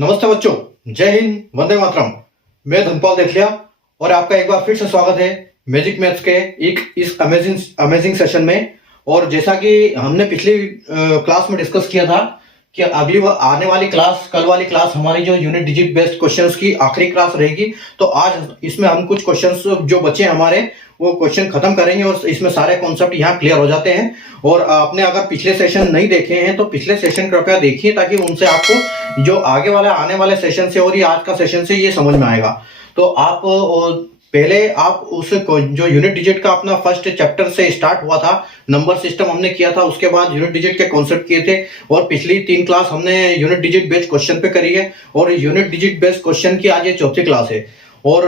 नमस्ते बच्चों, जय हिंद, वंदे मातरम। मैं धनपाल देखलिया और आपका एक बार फिर से स्वागत है मैजिक मैथ्स के एक इस अमेजिंग अमेजिंग सेशन में। और जैसा कि हमने पिछली क्लास में डिस्कस किया था कि आने वाली क्लास, कल वाली क्लास हमारी जो यूनिट डिजिट बेस्ड क्वेश्चंस की आखिरी क्लास रहेगी। तो आज इसमें हम कुछ क्वेश्चंस जो बचे हमारे वो क्वेश्चन खत्म करेंगे और इसमें सारे कॉन्सेप्ट यहाँ क्लियर हो जाते हैं। और आपने अगर पिछले सेशन नहीं देखे हैं तो पिछले सेशन कृपया देखिए, ताकि उनसे आपको जो आगे वाला आने वाले सेशन से और ये आज का सेशन से ये समझ में आएगा। तो आप पहले आप उस जो यूनिट डिजिट का अपना फर्स्ट चैप्टर से स्टार्ट हुआ था, नंबर सिस्टम हमने किया था, उसके बाद यूनिट डिजिट के कॉन्सेप्ट किए थे और पिछली 3 क्लास हमने यूनिट डिजिट बेस्ड क्वेश्चन पे करी है। और यूनिट डिजिट बेस्ड क्वेश्चन की आज ये चौथी क्लास है। और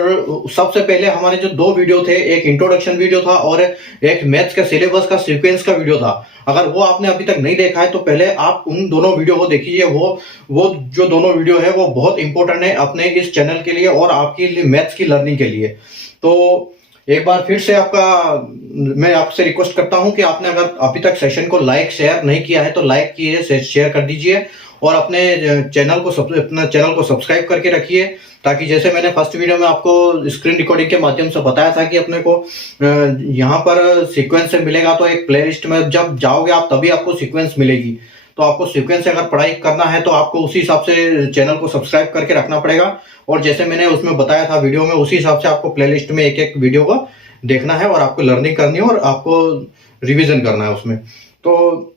सबसे पहले हमारे जो 2 वीडियो थे, एक इंट्रोडक्शन वीडियो था और एक मैथ्स का सिलेबस का सीक्वेंस का वीडियो था। अगर वो आपने अभी तक नहीं देखा है तो पहले आप उन दोनों वीडियो को देखिए। वो जो दोनों वीडियो है वो बहुत इंपॉर्टेंट है अपने इस चैनल के लिए और आपकी मैथ्स की लर्निंग के लिए। तो एक बार फिर से मैं आपसे रिक्वेस्ट करता हूं कि आपने अगर अभी तक सेशन को लाइक शेयर नहीं किया है तो लाइक कीजिए, शेयर कर दीजिए और अपने चैनल को सब्सक्राइब करके रखिए, ताकि जैसे मैंने फर्स्ट वीडियो में आपको स्क्रीन रिकॉर्डिंग के माध्यम से बताया था कि अपने को यहाँ पर सीक्वेंस से मिलेगा। तो एक प्लेलिस्ट में जब जाओगे आप तभी आपको सीक्वेंस मिलेगी। तो आपको सीक्वेंस से अगर पढ़ाई करना है तो आपको उसी हिसाब से चैनल को सब्सक्राइब करके रखना पड़ेगा। और जैसे मैंने उसमें बताया था वीडियो में, उसी हिसाब से आपको प्लेलिस्ट में एक एक वीडियो को देखना है और आपको लर्निंग करनी है और आपको रिवीजन करना है उसमें। तो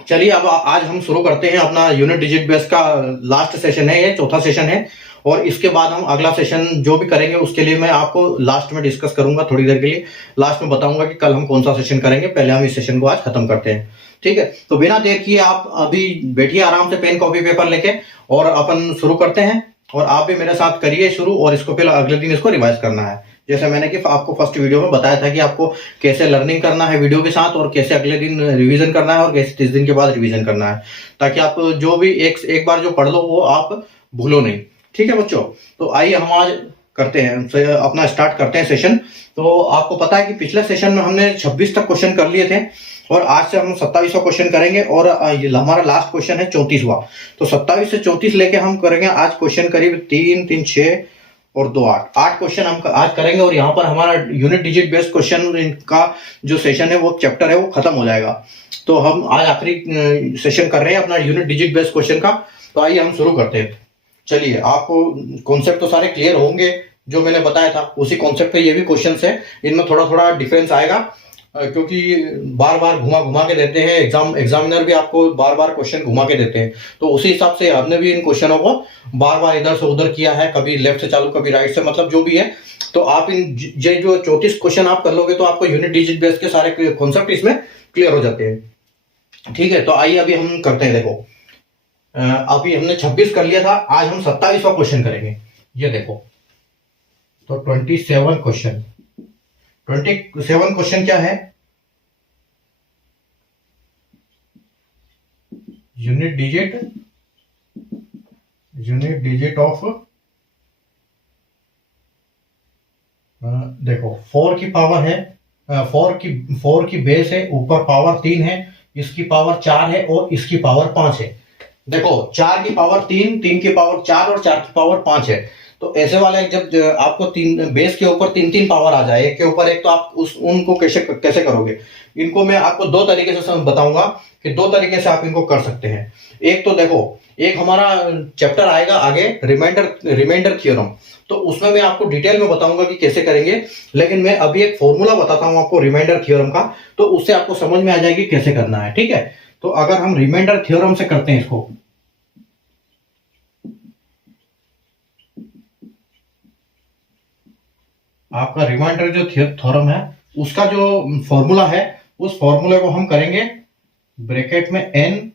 चलिए अब आज हम शुरू करते हैं अपना यूनिट डिजिट बेस का लास्ट सेशन है, ये चौथा सेशन है। और इसके बाद हम अगला सेशन जो भी करेंगे उसके लिए मैं आपको लास्ट में डिस्कस करूंगा, थोड़ी देर के लिए लास्ट में बताऊंगा कि कल हम कौन सा सेशन करेंगे। पहले हम इस सेशन को आज खत्म करते हैं, ठीक है। तो बिना देर किए आप अभी बैठिए आराम से, पेन कॉपी पेपर लेके, और अपन शुरू करते हैं। और आप भी मेरे साथ करिए शुरू, और इसको फिर अगले दिन इसको रिवाइज करना है। जैसे मैंने कि आपको फर्स्ट वीडियो में बताया था कि आपको कैसे लर्निंग करना है वीडियो के साथ, और कैसे अगले दिन रिवीजन करना है और कैसे 30 दिन के बाद रिवीजन करना है, ताकि आप जो भी एक बार जो पढ़ लो वो आप भूलो नहीं, ठीक है बच्चों। तो आइए हम आज करते हैं अपना स्टार्ट करते हैं सेशन। तो आपको पता है कि पिछले सेशन में हमने 26 तक क्वेश्चन कर लिए थे और आज से हम 27वां क्वेश्चन करेंगे और हमारा लास्ट क्वेश्चन है 34वां। तो 27 से 34 लेके हम करेंगे आज क्वेश्चन करीब 3, 3, 6 और 2, 8 क्वेश्चन हम आज करेंगे। और यहाँ पर हमारा यूनिट डिजिट बेस्ड क्वेश्चन का जो सेशन है, वो चैप्टर है, वो खत्म हो जाएगा। तो हम आज आखिरी सेशन कर रहे हैं अपना यूनिट डिजिट बेस्ड क्वेश्चन का। तो आइए हम शुरू करते हैं। चलिए, आपको कॉन्सेप्ट तो सारे क्लियर होंगे जो मैंने बताया था, उसी कॉन्सेप्ट पे ये भी क्वेश्चंस है। इनमें थोड़ा थोड़ा डिफरेंस आएगा क्योंकि बार बार घुमा के देते हैं, एग्जामिनर भी आपको बार बार क्वेश्चन घुमा के देते हैं। तो उसी हिसाब से हमने भी इन क्वेश्चनों को बार बार इधर से उधर किया है, कभी लेफ्ट से चालू कभी राइट से, मतलब जो भी है। तो आप जो 34 क्वेश्चन आप कर लोगे तो आपको यूनिट डिजिट बेस के सारे कॉन्सेप्ट इसमें क्लियर हो जाते हैं, ठीक है। तो आइए अभी हम करते हैं। देखो, अभी हमने 26 कर लिया था, आज हम 27वां क्वेश्चन करेंगे। ये देखो, तो 27 क्वेश्चन क्या है? यूनिट डिजिट ऑफ, देखो 4 की पावर है, 4 की बेस है, ऊपर पावर 3 है, इसकी पावर 4 है और इसकी पावर 5 है। देखो, 4 की पावर 3, 3 की पावर 4 और 4 की पावर 5 है। तो ऐसे वाले जब आपको बेस के ऊपर 3 पावर आ जाए एक के ऊपर एक, तो आप उनको कैसे करोगे? इनको मैं आपको 2 तरीके से बताऊंगा कि 2 तरीके से आप इनको कर सकते हैं। एक तो देखो, एक हमारा चैप्टर आएगा आगे, रिमाइंडर थ्योरम। तो उसमें मैं आपको डिटेल में बताऊंगा कि कैसे करेंगे, लेकिन मैं अभी एक फॉर्मूला बताता हूं आपको रिमाइंडर थ्योरम का, तो उससे आपको समझ में आ जाएगी कैसे करना है, ठीक है। तो अगर हम रिमाइंडर थ्योरम से करते हैं इसको, आपका रिमाइंडर जो थ्योरम है उसका जो फॉर्मूला है, उस फॉर्मूले को हम करेंगे ब्रैकेट में n-1,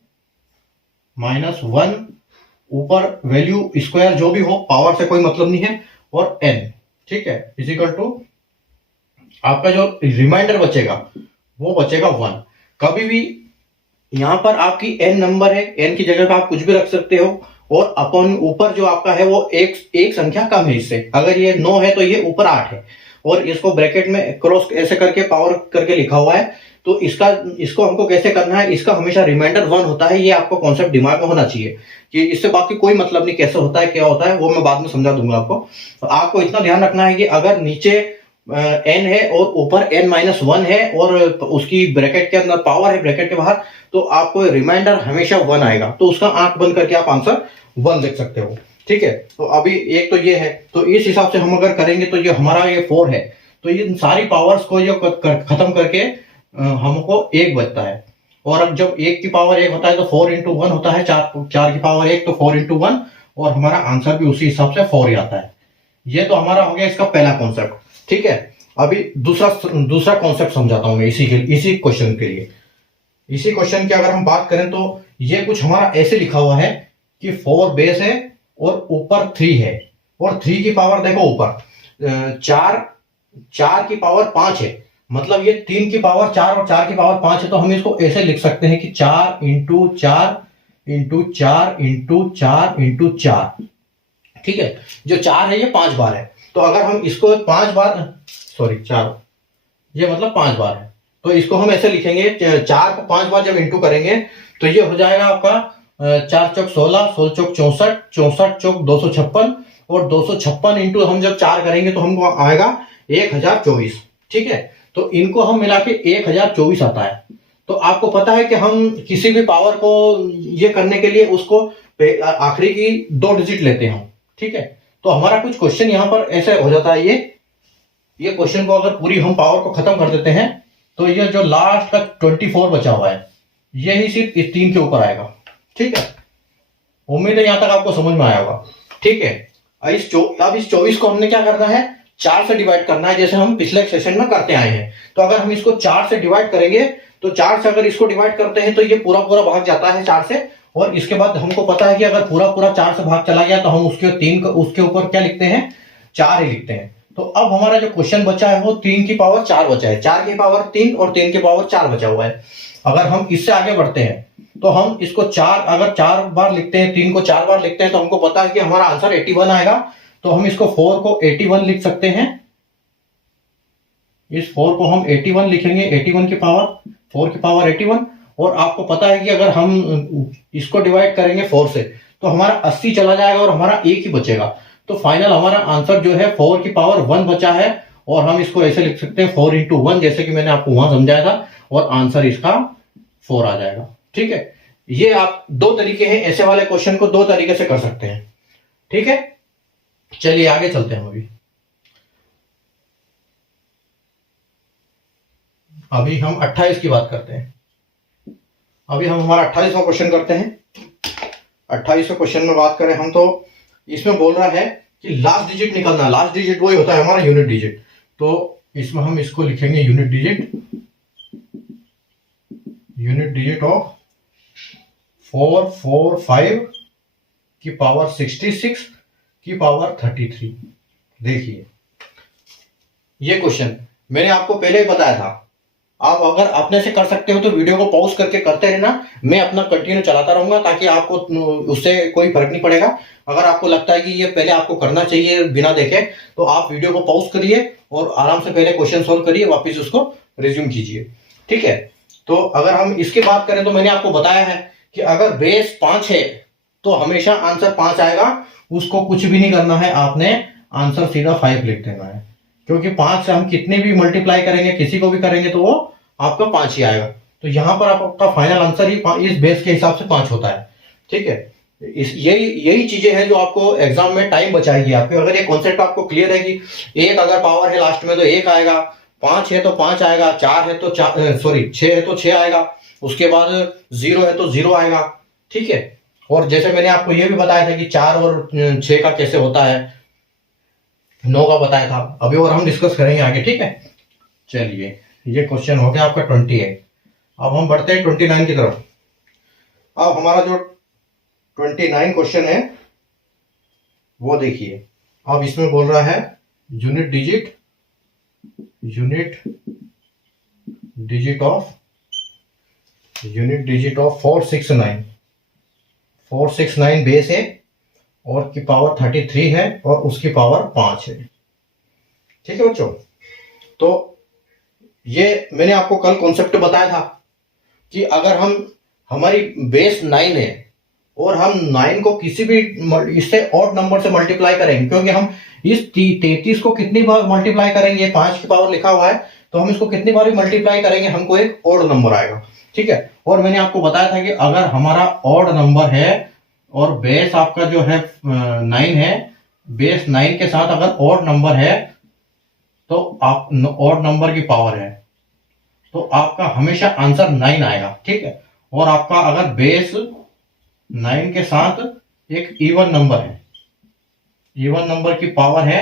ऊपर वैल्यू स्क्वायर जो भी हो, पावर से कोई मतलब नहीं है, और n, ठीक है, इजिकल टू आपका जो रिमाइंडर बचेगा वो बचेगा 1। कभी भी यहां पर आपकी n नंबर है, n की जगह पर आप कुछ भी रख सकते हो, और अपन ऊपर जो आपका है वो एक संख्या कम है इससे। अगर ये 9 है तो ये ऊपर 8 है, और इसको ब्रैकेट में क्रॉस ऐसे करके पावर करके लिखा हुआ है तो इसको हमको कैसे करना है, इसका हमेशा रिमाइंडर 1 होता है, ये आपको कॉन्सेप्ट दिमाग में होना चाहिए कि इससे बाकी कोई मतलब नहीं, कैसे होता है क्या होता है वो मैं बाद में समझा दूंगा आपको। तो आपको इतना ध्यान रखना है कि अगर नीचे n है और ऊपर n-1 है और उसकी ब्रैकेट के अंदर पावर है ब्रैकेट के बाहर, तो आपको रिमाइंडर हमेशा 1 आएगा, तो उसका आंख बंद करके आप आंसर 1 लिख सकते हो। ठीक है, तो अभी एक तो ये है, तो इस हिसाब से हम अगर करेंगे तो ये हमारा ये 4 है, तो इन सारी पावर्स को जो खत्म करके हमको 1 बचता है। और अब जब 1 की पावर 1 होता है तो 4 इंटू 1 होता है, 4 की पावर 1 तो 4 इंटू 1, और हमारा आंसर भी उसी हिसाब से 4 ही आता है। ये तो हमारा हो गया इसका पहला कॉन्सेप्ट। ठीक है, अभी दूसरा कॉन्सेप्ट समझाता हूं मैं इसी क्वेश्चन के लिए। इसी क्वेश्चन की अगर हम बात करें तो ये कुछ हमारा ऐसे लिखा हुआ है कि 4 बेस है और ऊपर 3 है, और 3 की पावर देखो ऊपर 4 की पावर 5 है, मतलब ये 3 की पावर 4 और 4 की पावर 5 है, तो हम इसको ऐसे लिख सकते हैं कि 4 इंटू 4 इंटू 4 इंटू 4 इंटू 4। ठीक है, जो 4 है ये 5 बार है, तो अगर हम इसको 5 बार, सॉरी 4, ये मतलब 5 बार है, तो इसको हम ऐसे लिखेंगे 4 को 5 बार जब इंटू करेंगे तो ये हो जाएगा आपका 4 चौक 16, 16 चौक 64, 64 चौक 256, और 256 इंटू हम जब 4 करेंगे तो हमको आएगा 1024। ठीक है, तो इनको हम मिला के 1024 आता है। तो आपको पता है कि हम किसी भी पावर को ये करने के लिए उसको आखिरी की 2 डिजिट लेते हैं हम। ठीक है, तो हमारा कुछ क्वेश्चन यहां पर ऐसे हो जाता है, ये क्वेश्चन को अगर पूरी हम पावर को खत्म कर देते हैं तो ये जो लास्ट का 24 बचा हुआ है यही सिर्फ इस 3 के ऊपर आएगा। ठीक है, उम्मीद है यहां तक आपको समझ में आया होगा। ठीक है, अब इस 24 को हमने क्या करना है, 4 से डिवाइड करना है, जैसे हम पिछले सेशन में करते आए हैं। तो अगर हम इसको 4 से डिवाइड करेंगे तो 4 से अगर इसको डिवाइड करते हैं तो ये पूरा पूरा भाग जाता है 4 से, और इसके बाद हमको पता है कि अगर पूरा पूरा 4 से भाग चला गया तो हम उसके ऊपर क्या लिखते हैं, 4 ही लिखते हैं। तो अब हमारा जो क्वेश्चन बचा है वो 3 की पावर 4 बचा है, 4 की पावर 3 और 3 की पावर 4 बचा हुआ है। अगर हम इससे आगे बढ़ते हैं तो हम इसको 4 अगर 4 बार लिखते हैं, 3 को 4 बार लिखते हैं, तो हमको पता है कि हमारा आंसर 81 आएगा। तो हम इसको 4 को 81 लिख सकते हैं, इस 4 को हम 81 लिखेंगे, 81 की पावर 4 की पावर 81। और आपको पता है कि अगर हम इसको डिवाइड करेंगे 4 से तो हमारा 80 चला जाएगा और हमारा 1 ही बचेगा। तो फाइनल हमारा आंसर जो है 4 की पावर 1 बचा है, और हम इसको ऐसे लिख सकते हैं 4 इंटू 1, जैसे कि मैंने आपको वहां समझाया था, और आंसर इसका 4 आ जाएगा। ठीक है, ये आप 2 तरीके हैं, ऐसे वाले क्वेश्चन को 2 तरीके से कर सकते हैं। ठीक है, चलिए आगे चलते हैं। अभी हम 28 की बात करते हैं। अभी हम हमारा 28वां क्वेश्चन करते हैं। 28वें क्वेश्चन में बात करें हम, तो इसमें बोल रहा है कि लास्ट डिजिट निकालना। लास्ट डिजिट वही होता है हमारा यूनिट डिजिट, तो इसमें हम इसको लिखेंगे यूनिट डिजिट ऑफ 445 की पावर 66 की पावर 33। देखिए ये क्वेश्चन मैंने आपको पहले ही बताया था, आप अगर अपने से कर सकते हो तो वीडियो को पॉज करके करते रहना, मैं अपना कंटिन्यू चलाता रहूंगा, ताकि आपको उससे कोई फर्क नहीं पड़ेगा। अगर आपको लगता है कि ये पहले आपको करना चाहिए बिना देखे, तो आप वीडियो को पॉज करिए और आराम से पहले क्वेश्चन सोल्व करिए, वापस उसको रिज्यूम कीजिए। ठीक है, तो अगर हम इसकी बात करें तो मैंने आपको बताया है कि अगर बेस 5 है तो हमेशा आंसर 5 आएगा, उसको कुछ भी नहीं करना है, आपने आंसर सीधा 5 लिख देना है, क्योंकि 5 से हम कितने भी मल्टीप्लाई करेंगे, किसी को भी करेंगे, तो वो आपका 5 ही आएगा। तो यहां पर आपका फाइनल आंसर ही इस बेस के हिसाब से 5 होता है। ठीक है, यही चीजें हैं जो आपको एग्जाम में टाइम बचाएगी आपके। अगर ये कॉन्सेप्ट आपको क्लियर है कि 1 अगर पावर है लास्ट में तो 1 आएगा, 5 है तो 5 आएगा, 4 है तो 6 है तो 6 आएगा, उसके बाद 0 है तो 0 आएगा। ठीक है, और जैसे मैंने आपको ये भी बताया था कि 4 और 6 का कैसे होता है, 9 का बताया था, अभी और हम डिस्कस करेंगे आगे। ठीक है, चलिए ये क्वेश्चन हो गया आपका 28। अब हम बढ़ते हैं 29 की तरफ। अब हमारा जो 29 क्वेश्चन है वो देखिए, अब इसमें बोल रहा है यूनिट डिजिट ऑफ 469 बेस है और की पावर 33 है और उसकी पावर 5 है। ठीक है बच्चों, तो ये मैंने आपको कल कॉन्सेप्ट बताया था कि अगर हम हमारी बेस 9 है और हम 9 को किसी भी इससे ऑड नंबर से मल्टीप्लाई करेंगे, क्योंकि हम इस 33 को कितनी बार मल्टीप्लाई करेंगे, 5 की पावर लिखा हुआ है, तो हम इसको कितनी बार भी मल्टीप्लाई करेंगे हमको एक ऑड नंबर आएगा। ठीक है, और मैंने आपको बताया था कि अगर हमारा ऑड नंबर है और बेस आपका जो है 9 है, बेस 9 के साथ अगर ऑड नंबर है तो आप ऑड नंबर की पावर है तो आपका हमेशा आंसर 9 आएगा। ठीक है, और आपका अगर बेस 9 के साथ एक इवन नंबर है, इवन नंबर की पावर है,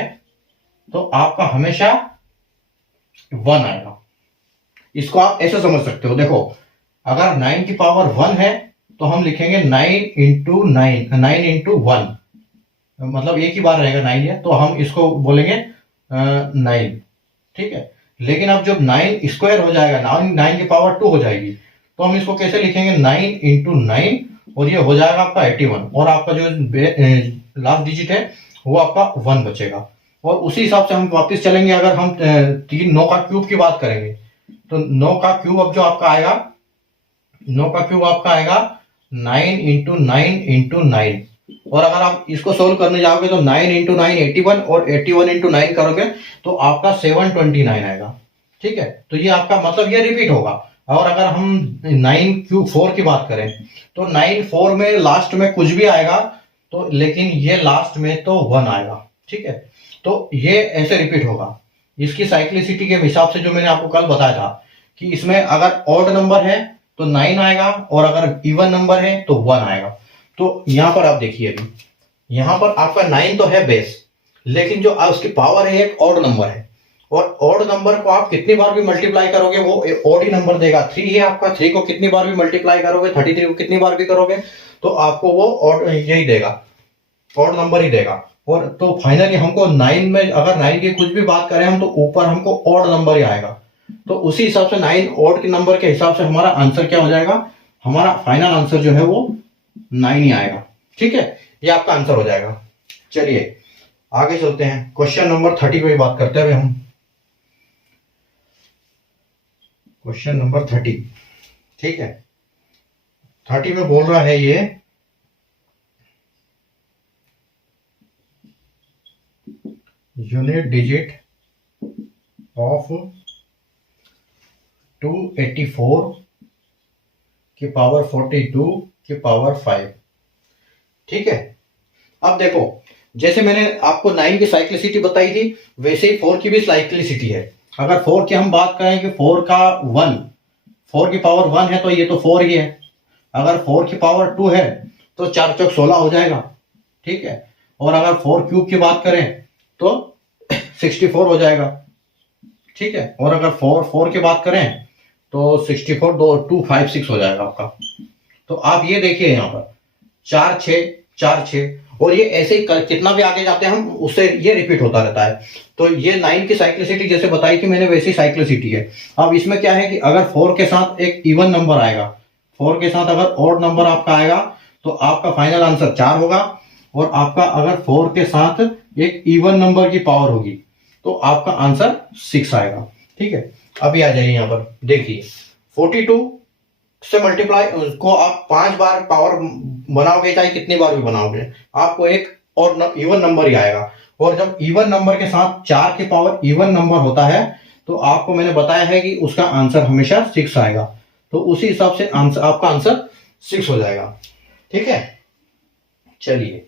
तो आपका हमेशा 1 आएगा। इसको आप ऐसे समझ सकते हो, देखो अगर 9 की पावर 1 है तो हम लिखेंगे 9 इंटू 9 इंटू 1, मतलब एक ही बार रहेगा 9 है तो हम इसको बोलेंगे 9। ठीक है, लेकिन अब जब 9 स्क्वायर हो जाएगा, 9 की पावर 2 हो जाएगी, तो हम इसको कैसे लिखेंगे 9 इंटू 9, और ये हो जाएगा आपका 81, और आपका जो लास्ट डिजिट है वो आपका 1 बचेगा। और उसी हिसाब से हम वापस चलेंगे, अगर हम 9 का क्यूब की बात करेंगे तो 9 का क्यूब अब जो आपका आएगा, 9 का क्यूब आपका आएगा 9 इंटू 9 इंटू 9, और अगर आप इसको सोल्व करने जाओगे तो 9 इंटू 9 81, और 81 इंटू 9 करोगे तो आपका 729 आएगा। ठीक है, तो ये आपका मतलब ये रिपीट होगा। और अगर हम 9 क्यूब 4 की बात करें तो 9 4 में लास्ट में कुछ भी आएगा, तो लेकिन ये लास्ट में तो 1 आएगा। ठीक है, तो ये ऐसे रिपीट होगा। इसकी साइक्लिसिटी के हिसाब से जो मैंने आपको कल बताया था कि इसमें अगर ऑड नंबर है तो 9 आएगा, और अगर इवन नंबर है तो 1 आएगा। तो यहां पर आप देखिए, अभी यहां पर आपका 9 तो है बेस, लेकिन जो उसकी पावर है एक ऑड नंबर है, और ऑड नंबर को आप कितनी बार भी मल्टीप्लाई करोगे वो ऑड ही नंबर देगा। 3 है आपका, 3 को कितनी बार भी मल्टीप्लाई करोगे, 33 को कितनी बार भी करोगे तो आपको वो ऑड यही देगा, ऑड नंबर ही देगा। और तो फाइनली हमको 9 में अगर 9 की कुछ भी बात करें हम तो ऊपर हमको ऑड नंबर ही आएगा। तो उसी हिसाब से 9 ऑड के नंबर के हिसाब से हमारा आंसर क्या हो जाएगा, हमारा फाइनल आंसर जो है वो 9 ही आएगा। ठीक है, ये आपका आंसर हो जाएगा। चलिए आगे चलते हैं, क्वेश्चन नंबर 30 पे बात करते हैं हम। क्वेश्चन नंबर 30, ठीक है, 30 में बोल रहा है ये यूनिट डिजिट ऑफ 284 की पावर 42 की पावर 5। ठीक है, अब देखो जैसे मैंने आपको 9 की साइक्लिसिटी बताई थी वैसे ही 4 की भी साइक्लिसिटी है। अगर 4 की हम बात करें कि 4 का 1, 4 की पावर 1 है तो ये तो 4 ही है। अगर 4 की पावर 2 है तो 4 चौक 16 हो जाएगा। ठीक है, और अगर 4 क्यूब की बात करें तो 64 हो जाएगा। ठीक है, और अगर 4 की बात करें तो 64 2 5 6 हो जाएगा आपका। तो आप ये देखिए यहाँ पर 4 6 4 6, और ये ऐसे ही कितना भी आगे जाते हैं हम उससे ये रिपीट होता रहता है। तो ये 9 की साइक्लिसिटी जैसे बताई थी मैंने वैसी साइक्लिसिटी है। अब इसमें क्या है कि अगर 4 के साथ एक इवन नंबर आएगा, 4 के साथ अगर ऑड नंबर आपका आएगा तो आपका फाइनल आंसर 4 होगा, और आपका अगर 4 के साथ एक इवन नंबर की पावर होगी तो आपका आंसर 6 आएगा। ठीक है, अभी आ जाइए यहाँ पर देखिए 42 से मल्टीप्लाई को आप 5 बार पावर बनाओगे चाहे कितनी बार भी बनाओगे आपको एक और इवन नंबर ही आएगा। और जब इवन नंबर के साथ 4 की पावर इवन नंबर होता है तो आपको मैंने बताया है कि उसका आंसर हमेशा 6 आएगा। तो उसी हिसाब से आंसर आपका आंसर 6 हो जाएगा। ठीक है, चलिए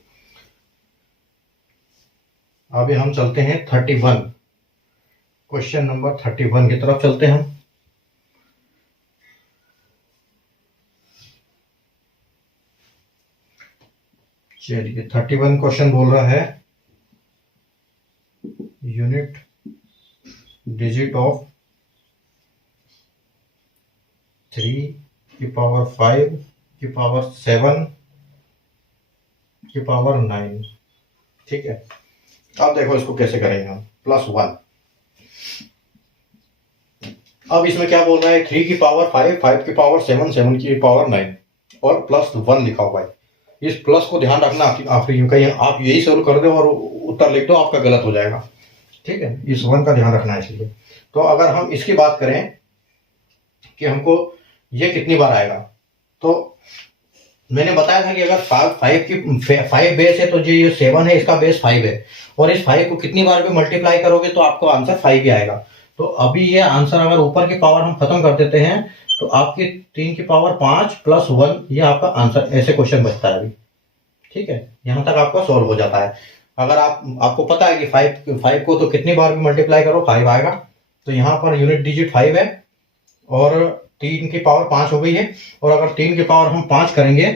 अभी हम चलते हैं 31, क्वेश्चन नंबर 31 की तरफ चलते हैं हम। चलिए 31 क्वेश्चन बोल रहा है यूनिट डिजिट ऑफ 3 की पावर 5 की पावर 7 की पावर 9। ठीक है, अब देखो इसको कैसे करेंगे हम, +1। अब इसमें क्या बोल रहा है 3 की पावर 5, 5 की पावर 7, 7 की पावर 9 और +1 लिखा हुआ है। इस प्लस को ध्यान रखना, आप कहीं आप यही सोल्व कर दो और उत्तर लिख दो आपका गलत हो जाएगा। ठीक है, इस 1 का ध्यान रखना है इसलिए। तो अगर हम इसकी बात करें कि हमको ये कितनी बार आएगा, तो मैंने बताया था कि अगर फाइव बेस है तो ये 7 है, इसका बेस 5 है, और इस 5 को कितनी बार भी मल्टीप्लाई करोगे तो आपको आंसर 5 ही आएगा। तो अभी ये आंसर अगर ऊपर की पावर हम खत्म कर देते हैं तो आपकी 3 की पावर 5 प्लस 1, ये आपका आंसर, ऐसे क्वेश्चन बचता है अभी। ठीक है, यहां तक आपका सॉल्व हो जाता है। अगर आपको पता है कि 5 को तो कितनी बार भी मल्टीप्लाई करो 5 आएगा, तो यहाँ पर यूनिट डिजिट 5 है और 3 की पावर 5 हो गई है, और अगर 3 की पावर हम 5 करेंगे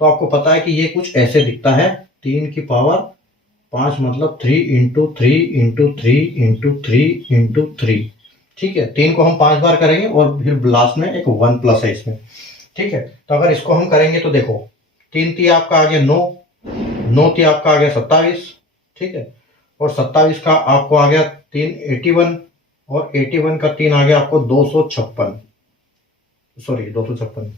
तो आपको पता है कि ये कुछ ऐसे दिखता है। 3 की पावर 5 मतलब 3 इंटू 3 इंटू 3 इंटू 3 इंटू 3। ठीक है, 3 को हम 5 बार करेंगे और फिर लास्ट में एक 1 प्लस है इसमें। ठीक है, तो अगर इसको हम करेंगे तो देखो 3 थी आपका आ गया 9, 9 थी आपका आ गया 27। ठीक है, और 27 का आपको आ गया 3 81, और 81 का 3 आ गया आपको 256, सॉरी 256,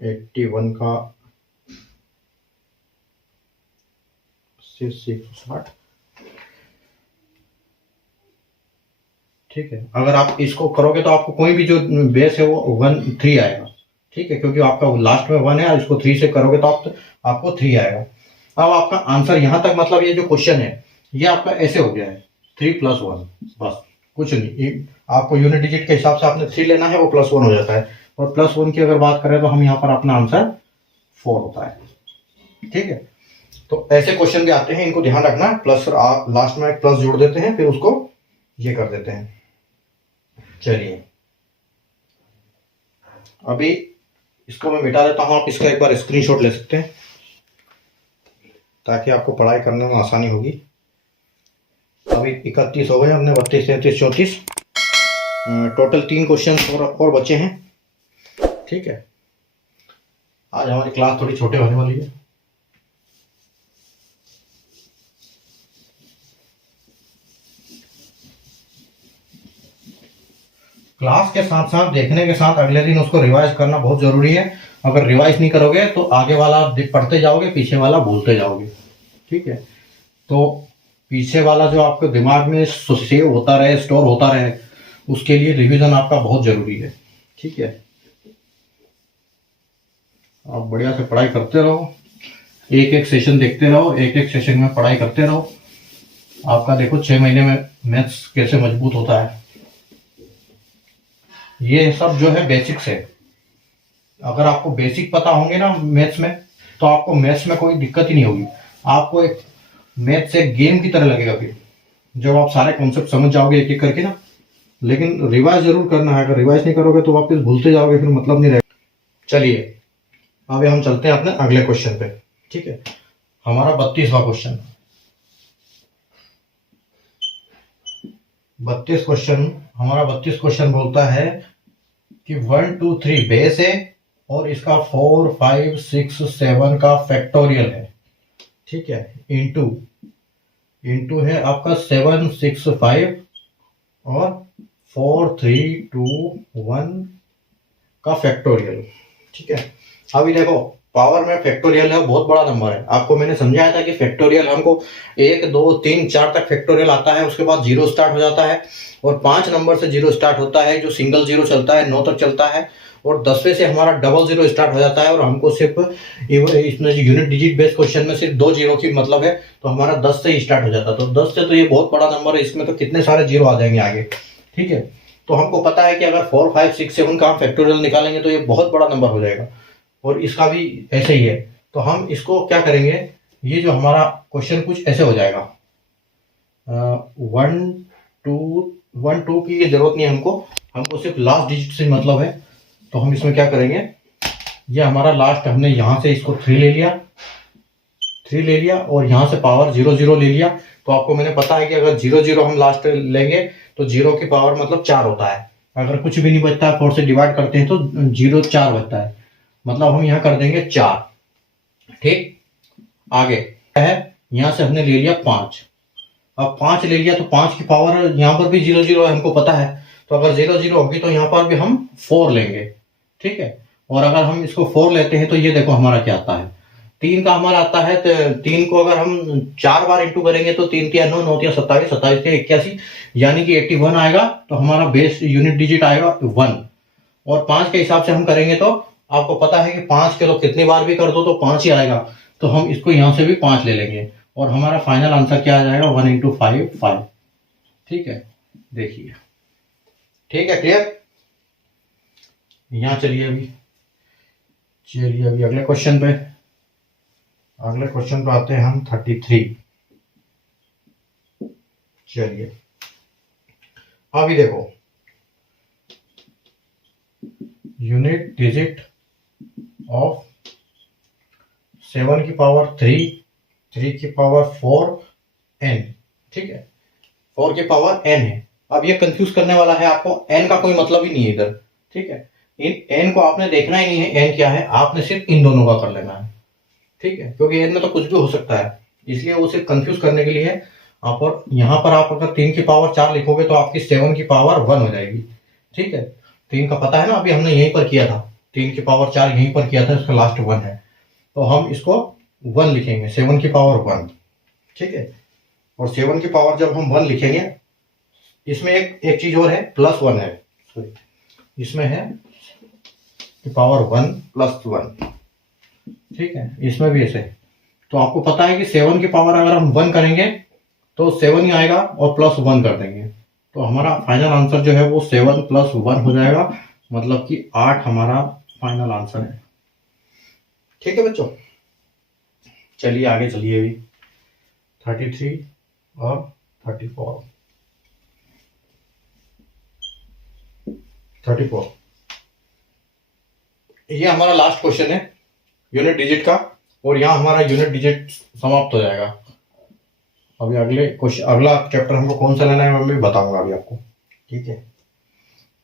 81 का 660। ठीक है, अगर आप इसको करोगे तो आपको कोई भी जो बेस है वो 1 3 आएगा। ठीक है, क्योंकि आपका लास्ट में 1 है और इसको 3 से करोगे तो आपको 3 आएगा। अब आपका आंसर यहां तक, मतलब ये जो क्वेश्चन है ये आपका ऐसे हो गया है 3 प्लस 1, बस कुछ नहीं। आपको यूनिट डिजिट के हिसाब से आपने 3 लेना है, वो प्लस 1 हो जाता है, और प्लस 1 की अगर बात करें तो हम यहाँ पर अपना आंसर 4 होता है। ठीक है, तो ऐसे क्वेश्चन भी आते हैं, इनको ध्यान रखना। प्लस लास्ट में एक प्लस जोड़ देते हैं, फिर उसको ये कर देते हैं। चलिए अभी इसको मैं मिटा देता हूं, आप इसका एक बार स्क्रीनशॉट ले सकते हैं ताकि आपको पढ़ाई करने में आसानी होगी। अभी 31 हो गए हमने, 32 33 34, टोटल 3 क्वेश्चन और बचे हैं। ठीक है, आज हमारी क्लास थोड़ी छोटे होने वाली है। क्लास के साथ साथ देखने के साथ अगले दिन उसको रिवाइज करना बहुत जरूरी है। अगर रिवाइज नहीं करोगे तो आगे वाला पढ़ते जाओगे, पीछे वाला भूलते जाओगे। ठीक है, तो पीछे वाला जो आपके दिमाग में सेव होता रहे, स्टोर होता रहे, उसके लिए रिवीजन आपका बहुत जरूरी है। ठीक है, आप बढ़िया से पढ़ाई करते रहो, एक एक सेशन देखते रहो, एक एक सेशन में पढ़ाई करते रहो। आपका देखो 6 महीने में मैथ्स कैसे मजबूत होता है। ये सब जो है बेसिक्स है। अगर आपको बेसिक पता होंगे ना मैथ्स में, तो आपको मैथ्स में कोई दिक्कत ही नहीं होगी। आपको एक मैथ्स एक गेम की तरह लगेगा फिर, जब आप सारे कॉन्सेप्ट समझ जाओगे एक एक करके ना। लेकिन रिवाइज जरूर करना है, अगर रिवाइज नहीं करोगे तो वापस भूलते जाओगे, फिर मतलब नहीं रहेगा। चलिए अभी हम चलते हैं अपने अगले क्वेश्चन पे। ठीक है, हमारा 32वां क्वेश्चन, 32 क्वेश्चन, हमारा 32 क्वेश्चन बोलता है कि 1 2 3 बेस है और इसका 4 5 6 7 का फैक्टोरियल है। ठीक है, इंटू है आपका 7 6 5 और 4 3 2 1 का फैक्टोरियल। ठीक है, अभी देखो पावर में फैक्टोरियल है, बहुत बड़ा नंबर है। आपको मैंने समझाया था कि फैक्टोरियल हमको 1 2 3 4 तक फैक्टोरियल आता है, उसके बाद 0 स्टार्ट हो जाता है, और 5 नंबर से 0 स्टार्ट होता है, जो सिंगल 0 चलता है, 9 तक चलता है, और 10वें से हमारा डबल 0 स्टार्ट हो जाता है। और हमको सिर्फ इसमें जो यूनिट डिजिट बेस्ड क्वेश्चन में सिर्फ 2 0 की मतलब है, तो हमारा 10 से ही स्टार्ट हो जाता है। तो 10 से तो ये बहुत बड़ा नंबर है, इसमें तो कितने सारे 0 आ जाएंगे आगे। ठीक है, तो हमको पता है कि अगर 4 5 6 7 का हम फैक्टोरियल निकालेंगे तो ये बहुत बड़ा नंबर हो जाएगा, और इसका भी ऐसे ही है। तो हम इसको क्या करेंगे, ये जो हमारा क्वेश्चन कुछ ऐसे हो जाएगा, 1 2 की ये जरूरत नहीं है हमको सिर्फ लास्ट डिजिट से मतलब है। तो हम इसमें क्या करेंगे, ये हमारा लास्ट, हमने यहां से इसको 3 ले लिया और यहां से पावर 0 0 ले लिया। तो आपको मैंने पता है कि अगर 0 0 हम लास्ट लेंगे तो 0 की पावर मतलब 4 होता है। अगर कुछ भी नहीं बचता है, 4 से डिवाइड करते हैं तो 0 4 बचता है, मतलब हम यहाँ कर देंगे 4। ठीक, आगे है, यहां से हमने ले लिया 5। अब 5 ले लिया तो 5 की पावर यहाँ पर भी 0 0 है, हमको पता है। तो अगर 0 0 होगी तो यहाँ पर भी हम 4 लेंगे। ठीक है, और अगर हम इसको 4 लेते हैं तो ये देखो हमारा क्या आता है, 3 का हमारा आता है, तो 3 को अगर हम 4 बार इंटू करेंगे तो 3 तिया 9, 9 तिया 27, 27 तिया 81, यानी कि 81 आएगा। तो हमारा बेस यूनिट डिजिट आएगा 1। और 5 के हिसाब से हम करेंगे तो आपको पता है कि 5 के लोग कितनी बार भी कर दो तो 5 ही आएगा। तो हम इसको यहां से भी 5 ले लेंगे और हमारा फाइनल आंसर क्या आ जाएगा, 1 इंटू 5, 5। ठीक है, देखिए, ठीक है, क्लियर। यहां चलिए अभी अगले क्वेश्चन पे आते हैं हम 33। चलिए अभी देखो, यूनिट डिजिट ऑफ 7 की पावर 3, 3 की पावर 4, n। ठीक है, 4 की पावर n है। अब ये कंफ्यूज करने वाला है आपको, n का कोई मतलब ही नहीं है इधर। ठीक है, इन n को आपने देखना ही नहीं है n क्या है, आपने सिर्फ इन दोनों का कर लेना है। ठीक है, क्योंकि n में तो कुछ भी हो सकता है, इसलिए वो सिर्फ कंफ्यूज करने के लिए है। आप और यहाँ पर आप अगर 3 की पावर 4 लिखोगे तो आपकी 7 की पावर 1 हो जाएगी। ठीक है, 3 का पता है ना, अभी हमने यहीं पर किया था, 3 की पावर 4 यहीं पर किया था, इसका लास्ट 1 है, तो हम इसको 1 लिखेंगे, 7 की पावर 1। ठीक है, और 7 की पावर जब हम 1 लिखेंगे, इसमें एक चीज और है, +1 है, इसमें है कि पावर 1 + 1। ठीक है, इसमें भी ऐसे। तो आपको पता है कि 7 की पावर अगर हम 1 करेंगे तो 7 ही आएगा और +1 कर देंगे, तो हमारा फाइनल आंसर जो है वो 7 + 1 हो जाएगा, मतलब कि 8 हमारा फाइनल आंसर है। ठीक है बच्चों, चलिए आगे चलिए अभी 33 और 34। ये हमारा लास्ट क्वेश्चन है यूनिट डिजिट का, और यहाँ हमारा यूनिट डिजिट समाप्त हो जाएगा। अभी अगला चैप्टर हमको कौन सा लेना है मैं भी बताऊंगा अभी आपको। ठीक है,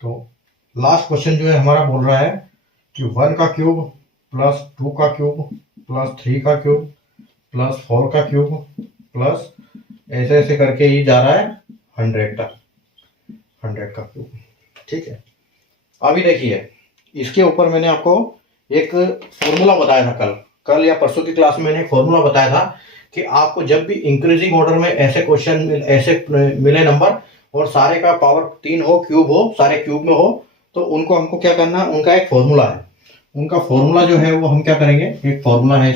तो लास्ट क्वेश्चन जो है हमारा बोल रहा है कि 1 का क्यूब प्लस 2 का क्यूब प्लस 3 का क्यूब प्लस 4 का क्यूब प्लस ऐसे ऐसे करके ही जा रहा है 100 तक, 100 का क्यूब। ठीक है, अभी देखिए, इसके ऊपर मैंने आपको एक फॉर्मूला बताया था कल या परसों की क्लास में मैंने एक फॉर्मूला बताया था कि आपको जब भी इंक्रीजिंग ऑर्डर में ऐसे क्वेश्चन ऐसे मिले नंबर और सारे का पावर 3 हो, क्यूब हो, सारे क्यूब में हो, तो उनको हमको क्या करना है, उनका एक फॉर्मूला है। उनका फॉर्मूला जो है वो हम क्या करेंगे, एक फॉर्मूला है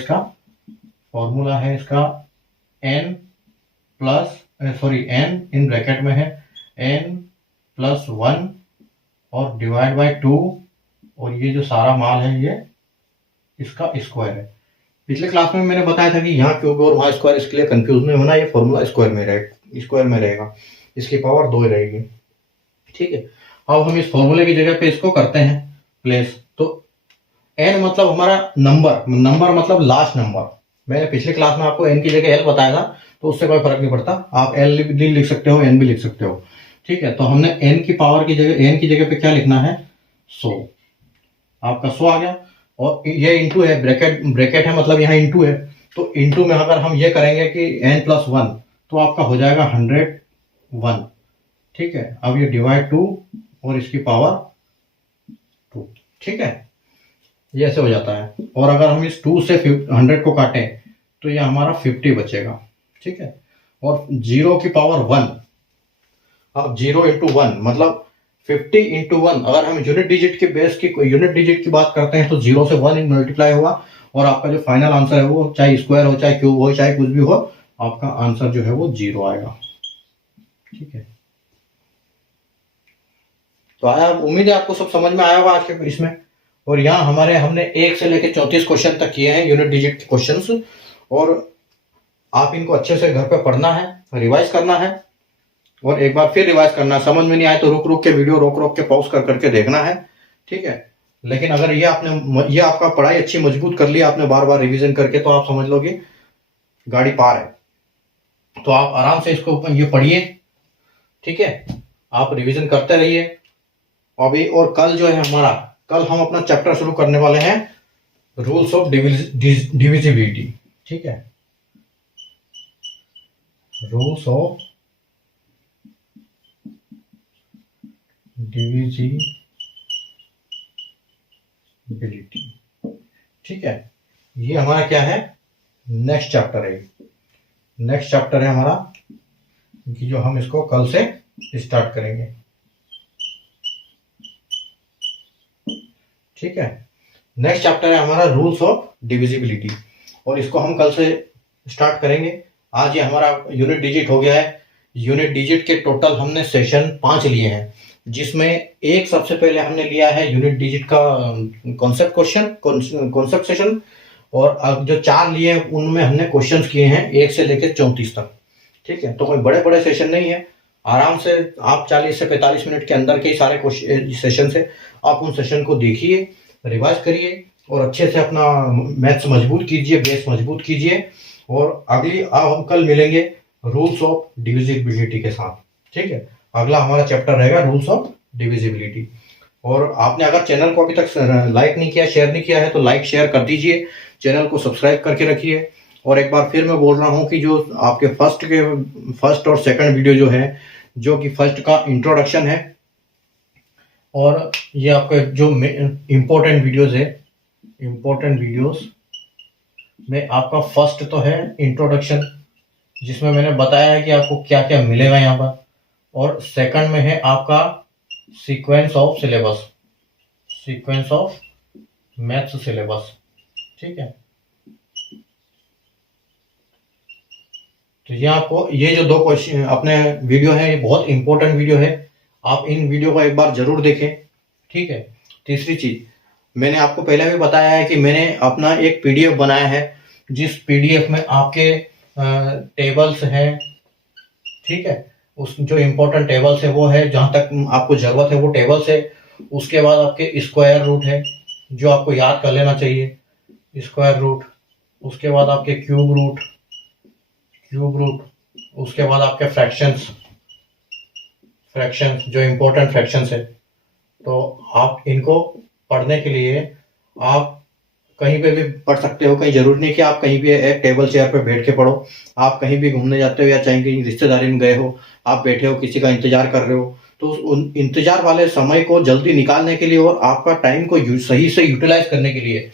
इसका n इन ब्रैकेट में है n+1 और डिवाइड बाय 2, और ये जो सारा माल है ये इसका स्क्वायर है। पिछले क्लास में मैंने बताया था कि यहाँ क्यूब और वहाँ स्क्वायर, इसके लिए कंफ्यूज नहीं होना, ये फॉर्मूला स्क्वायर में रहेगा, इसकी पावर 2 रहेगी। ठीक है, अब हम इस फॉर्मूले की जगह पे इसको करते हैं प्लेस। तो n मतलब हमारा नंबर मतलब लास्ट नंबर। मैंने पिछले क्लास में आपको n की जगह l बताया था, तो उससे कोई फर्क नहीं पड़ता, आप l भी लिख सकते हो, n भी लिख सकते हो। ठीक है, तो हमने n की पावर की जगह n की जगह पे क्या लिखना है, 100। आपका 100 आ गया, और ये इंटू है, ब्रैकेट है, मतलब यहाँ इंटू है, तो इंटू में अगर हम ये करेंगे कि n+1 तो आपका हो जाएगा 101। ठीक है, अब ये डिवाइड 2 और इसकी पावर 2। ठीक है, ये ऐसे हो जाता है, और अगर हम इस 2 से 100 को काटें तो ये हमारा 50 बचेगा। ठीक है, और 0 की पावर 1, अब 0 इंटू 1 मतलब 50 इंटू 1। अगर हम यूनिट डिजिट की बात करते हैं तो 0 से 1 मल्टीप्लाई हुआ, और आपका जो फाइनल आंसर है वो चाहे स्क्वायर हो, चाहे क्यूब हो, चाहे कुछ भी हो, आपका आंसर जो है वो 0 आएगा। ठीक है, तो आया, उम्मीद है आपको सब समझ में आया होगा आज के इसमें। और यहाँ हमने 1 से लेकर 34 क्वेश्चन तक किए हैं यूनिट डिजिट के क्वेश्चंस, और आप इनको अच्छे से घर पे पढ़ना है, रिवाइज करना है, और एक बार फिर रिवाइज करना है। समझ में नहीं आए तो रुक के वीडियो रोक के पॉज कर करके देखना है। ठीक है, लेकिन अगर ये आपका पढ़ाई अच्छी मजबूत कर लिया आपने बार बार रिवीजन करके, तो आप समझ लोगे गाड़ी पार है। तो आप आराम से इसको ये पढ़िए। ठीक है, आप रिवीजन करते रहिए अभी। और कल जो है कल हम अपना चैप्टर शुरू करने वाले हैं रूल्स ऑफ डिविजिबिलिटी। ठीक है, रूल्स ऑफ डिविजिबिलिटी। ठीक है, ये हमारा क्या है, नेक्स्ट चैप्टर है। नेक्स्ट चैप्टर है हमारा कि जो हम इसको कल से स्टार्ट करेंगे। ठीक है, नेक्स्ट चैप्टर है हमारा रूल्स ऑफ डिविजिबिलिटी, और इसको हम कल से स्टार्ट करेंगे। आज ये हमारा यूनिट डिजिट हो गया है। यूनिट डिजिट के टोटल हमने सेशन 5 लिए हैं, जिसमें एक सबसे पहले हमने लिया है यूनिट डिजिट का कॉन्सेप्ट क्वेश्चन, कॉन्सेप्ट सेशन, और अब जो 4 लिए उनमें हमने क्वेश्चंस किए हैं 1 से लेकर 34 तक। ठीक है, तो कोई बड़े बड़े सेशन नहीं है, आराम से आप 40 से 45 मिनट के अंदर के ही सारे सेशन से आप उन सेशन को देखिए, रिवाइज करिए और अच्छे से अपना मैथ्स मजबूत कीजिए, बेस मजबूत कीजिए। और अगली हम कल मिलेंगे रूल्स ऑफ डिविजिबिलिटी के साथ। ठीक है, अगला हमारा चैप्टर रहेगा रूल्स ऑफ डिविजिबिलिटी। और आपने अगर चैनल को अभी तक लाइक नहीं किया, शेयर नहीं किया है, तो लाइक शेयर कर दीजिए, चैनल को सब्सक्राइब करके रखिए। और एक बार फिर मैं बोल रहा हूँ कि जो आपके फर्स्ट और सेकंड वीडियो जो है, जो कि फर्स्ट का इंट्रोडक्शन है, और ये आपके जो इम्पोर्टेंट वीडियोस है, इम्पोर्टेंट वीडियोस में आपका फर्स्ट तो है इंट्रोडक्शन, जिसमें मैंने बताया है कि आपको क्या क्या मिलेगा यहाँ पर, और सेकंड में है आपका sequence of syllabus, sequence of maths syllabus. ठीक है, तो ये आपको ये जो 2 क्वेश्चन अपने वीडियो है, ये बहुत इंपॉर्टेंट वीडियो है, आप इन वीडियो को एक बार जरूर देखें। ठीक है, तीसरी चीज मैंने आपको पहले भी बताया है कि मैंने अपना एक पीडीएफ बनाया है, जिस पीडीएफ में आपके टेबल्स हैं। ठीक है, उस जो इम्पोर्टेंट टेबल्स है वो है, जहां तक आपको जरूरत है वो टेबल्स है। उसके बाद आपके स्क्वायर रूट है, जो आपको याद कर लेना चाहिए, स्क्वायर रूट। उसके बाद आपके क्यूब रूट, उसके बाद आपके फ्रैक्शंस जो इम्पोर्टेंट फ्रैक्शंस है। तो आप इनको पढ़ने के लिए आप कहीं पे भी पढ़ सकते हो, कहीं जरूरी नहीं कि आप कहीं भी एक टेबल चेयर पे बैठ के पढ़ो। आप कहीं भी घूमने जाते हो या चाहे कहीं रिश्तेदारी में गए हो, आप बैठे हो, किसी का इंतजार कर रहे हो, तो उन इंतजार वाले समय को जल्दी निकालने के लिए और आपका टाइम को सही से यूटिलाइज करने के लिए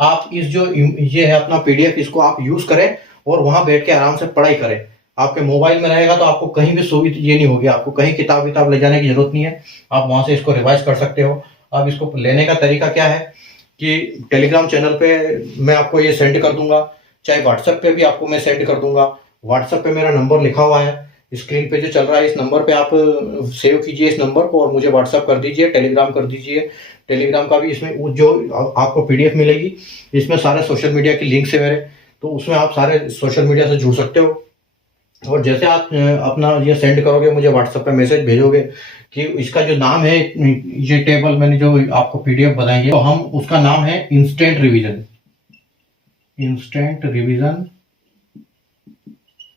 आप इस जो ये है अपना पीडीएफ, इसको आप यूज करें और वहां बैठ के आराम से पढ़ाई करें। आपके मोबाइल में रहेगा तो आपको कहीं भी सुविधा ये नहीं होगी, आपको कहीं किताब ले जाने की जरूरत नहीं है, आप वहां से इसको रिवाइज कर सकते हो। अब इसको लेने का तरीका क्या है कि टेलीग्राम चैनल पे मैं आपको ये सेंड कर दूंगा, चाहे व्हाट्सएप पे भी आपको मैं सेंड कर दूंगा। व्हाट्सएप पे मेरा नंबर लिखा हुआ है, स्क्रीन पे जो चल रहा है, इस नंबर पे आप सेव कीजिए इस नंबर को और मुझे व्हाट्सएप कर दीजिए, टेलीग्राम कर दीजिए। टेलीग्राम का भी इसमें जो आपको पीडीएफ मिलेगी, इसमें सारे सोशल मीडिया की लिंक्स है मेरे, तो उसमें आप सारे सोशल मीडिया से जुड़ सकते हो। और जैसे आप अपना ये सेंड करोगे, मुझे व्हाट्सएप पे मैसेज भेजोगे कि इसका जो नाम है, ये टेबल मैंने जो आपको पीडीएफ बनाएंगे, तो हम उसका नाम है instant revision, instant revision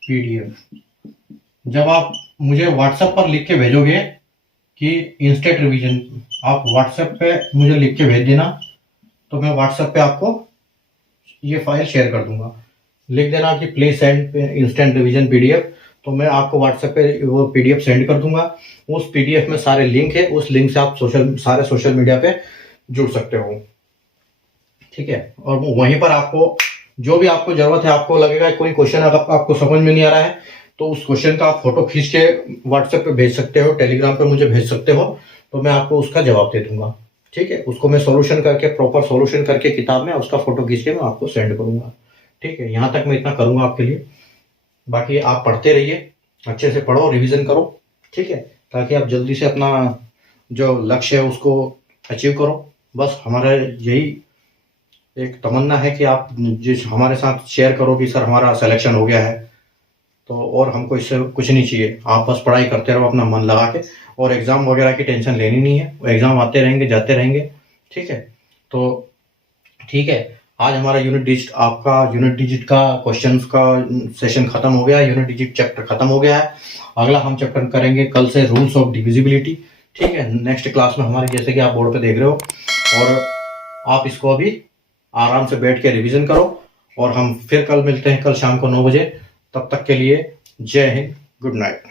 PDF. जब आप मुझे व्हाट्सएप पर लिख के भेजोगे कि इंस्टेंट रिवीजन, आप व्हाट्सएप पे मुझे लिख के भेज देना, तो मैं व्हाट्सएप पे आपको ये फाइल शेयर कर दूंगा। लिख देना कि please send instant revision PDF, तो मैं आपको व्हाट्सएप पे वो पीडीएफ सेंड कर दूंगा। उस पीडीएफ में सारे लिंक है, उस लिंक से आप सारे सोशल मीडिया पे जुड़ सकते हो। ठीक है, और वहीं पर आपको जो भी आपको जरूरत है, आपको लगेगा कोई क्वेश्चन अगर आपको समझ में नहीं आ रहा है, तो उस क्वेश्चन का आप फोटो खींच के व्हाट्सएप पे भेज सकते हो, टेलीग्राम पे मुझे भेज सकते हो, तो मैं आपको उसका जवाब दे दूंगा। ठीक है, उसको मैं सोल्यूशन करके, प्रॉपर सोल्यूशन करके किताब में उसका फोटो खींच के मैं आपको सेंड करूंगा। ठीक है, यहाँ तक मैं इतना करूंगा आपके लिए। बाकी आप पढ़ते रहिए, अच्छे से पढ़ो, रिवीजन करो। ठीक है, ताकि आप जल्दी से अपना जो लक्ष्य है उसको अचीव करो। बस हमारा यही एक तमन्ना है कि आप जिस हमारे साथ शेयर करो कि सर हमारा सिलेक्शन हो गया है, तो और हमको इससे कुछ नहीं चाहिए। आप बस पढ़ाई करते रहो अपना मन लगा के, और एग्जाम वगैरह की टेंशन लेनी नहीं है, एग्जाम आते रहेंगे, जाते रहेंगे। ठीक है, तो ठीक है, आज हमारा यूनिट डिजिट का क्वेश्चंस का सेशन खत्म हो गया, यूनिट डिजिट चैप्टर खत्म हो गया है। अगला हम चैप्टर करेंगे कल से रूल्स ऑफ डिविजिबिलिटी। ठीक है, नेक्स्ट क्लास में हमारे, जैसे कि आप बोर्ड पे देख रहे हो, और आप इसको अभी आराम से बैठ के रिवीजन करो, और हम फिर कल मिलते हैं, कल शाम को 9 बजे। तब तक के लिए जय हिंद, गुड नाइट।